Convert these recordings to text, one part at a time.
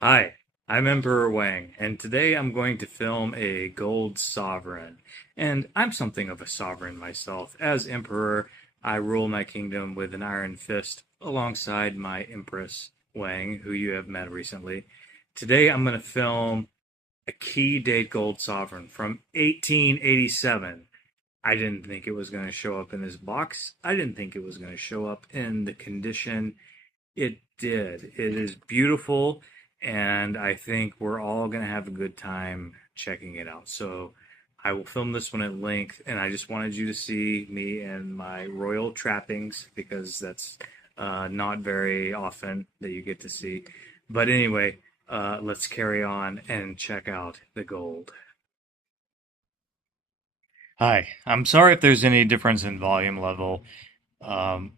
Hi, I'm Emperor Wang, and today I'm going to film a gold sovereign. And I'm something of a sovereign myself. As Emperor, I rule my kingdom with an iron fist alongside my Empress Wang, who you have met recently. Today I'm going to film a key date gold sovereign from 1887. I didn't think it was going to show up in this box. I didn't think it was going to show up in the condition it did. It is beautiful, and I think we're all going to have a good time checking it out. So I will film this one at length, and I just wanted you to see me in my royal trappings because that's not very often that you get to see. But anyway, let's carry on and check out the gold. Hi, I'm sorry if there's any difference in volume level um,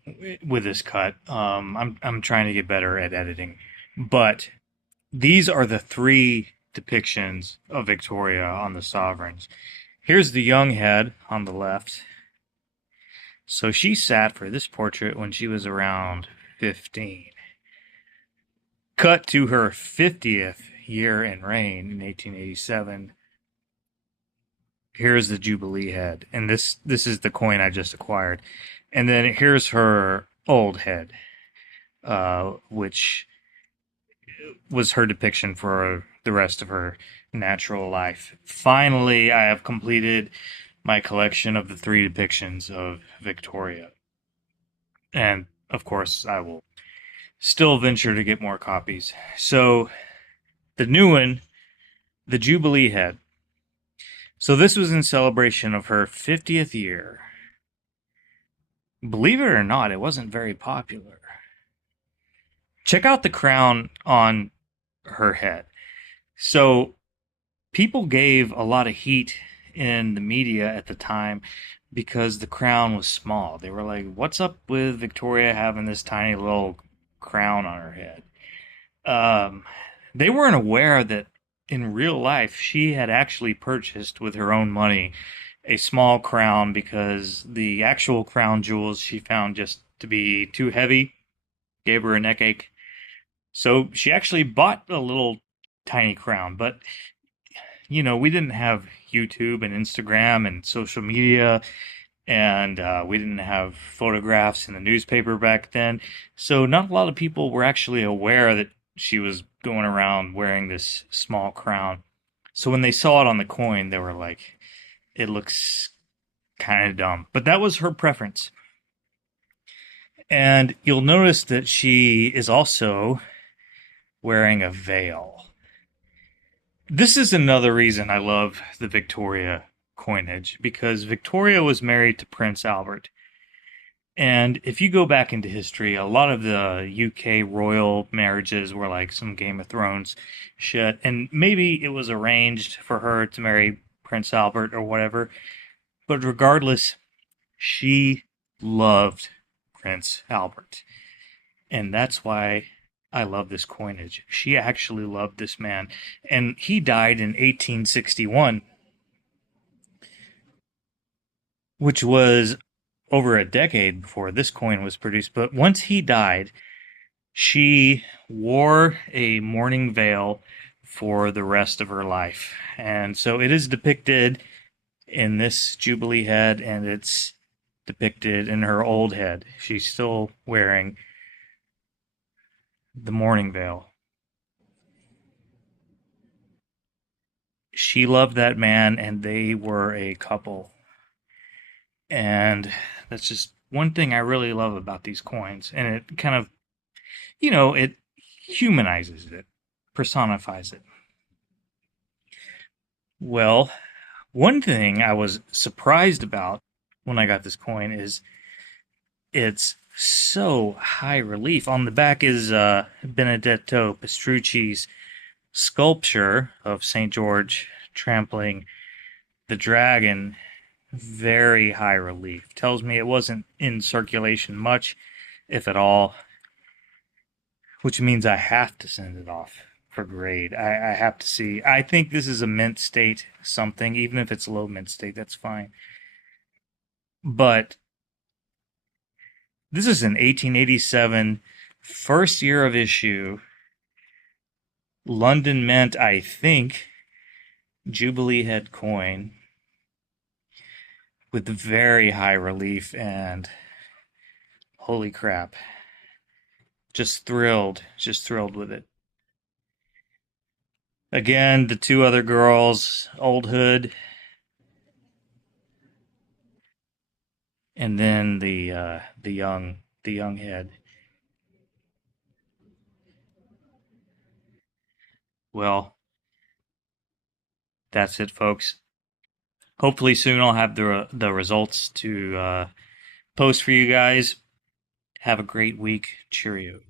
with this cut. I'm trying to get better at editing, but these are the three depictions of Victoria on the sovereigns. Here's the young head on the left. So she sat for this portrait when she was around 15. Cut to her 50th year in reign in 1887. Here's the Jubilee head, and this is the coin I just acquired. And then here's her old head, which was her depiction for the rest of her natural life. Finally, I have completed my collection of the three depictions of Victoria. And of course, I will still venture to get more copies. So, the new one, the Jubilee head. So, this was in celebration of her 50th year. Believe it or not, it wasn't very popular. Check out the crown on her head. So, people gave a lot of heat in the media at the time because the crown was small. They were like, "What's up with Victoria having this tiny little crown on her head?" Um, they weren't aware that in real life she had actually purchased with her own money a small crown because the actual crown jewels she found just to be too heavy, gave her a neck ache. So she actually bought a little tiny crown, but we didn't have YouTube and Instagram and social media, and we didn't have photographs in the newspaper back then. So, not a lot of people were actually aware that she was going around wearing this small crown. So, when they saw it on the coin, they were like, it looks kind of dumb. But that was her preference. And you'll notice that she is also wearing a veil. This is another reason I love the Victoria coinage because Victoria was married to Prince Albert. And if you go back into history, a lot of the UK royal marriages were like some Game of Thrones shit. And maybe it was arranged for her to marry Prince Albert or whatever. But regardless, she loved Prince Albert. And that's why I love this coinage. She actually loved this man. And he died in 1861, which was over a decade before this coin was produced. But once he died, she wore a mourning veil for the rest of her life. And so it is depicted in this Jubilee head, and it's depicted in her old head. She's still wearing the mourning veil. She loved that man, and they were a couple. And that's just one thing I really love about these coins. And it kind of, it humanizes it, personifies it. Well, one thing I was surprised about when I got this coin is it's so high relief. On the back is Benedetto Pestrucci's sculpture of St. George trampling the dragon. Very high relief. Tells me it wasn't in circulation much, if at all, which means I have to send it off for grade. I have to see. I think this is a mint state something, even if it's low mint state, that's fine. But this is an 1887 first year of issue London Mint, I think, Jubilee head coin with very high relief, and holy crap, just thrilled with it. Again, the two other girls, Old Hood, and then the young head. Well, that's it, folks. Hopefully soon I'll have the results to post for you guys. Have a great week. Cheerio.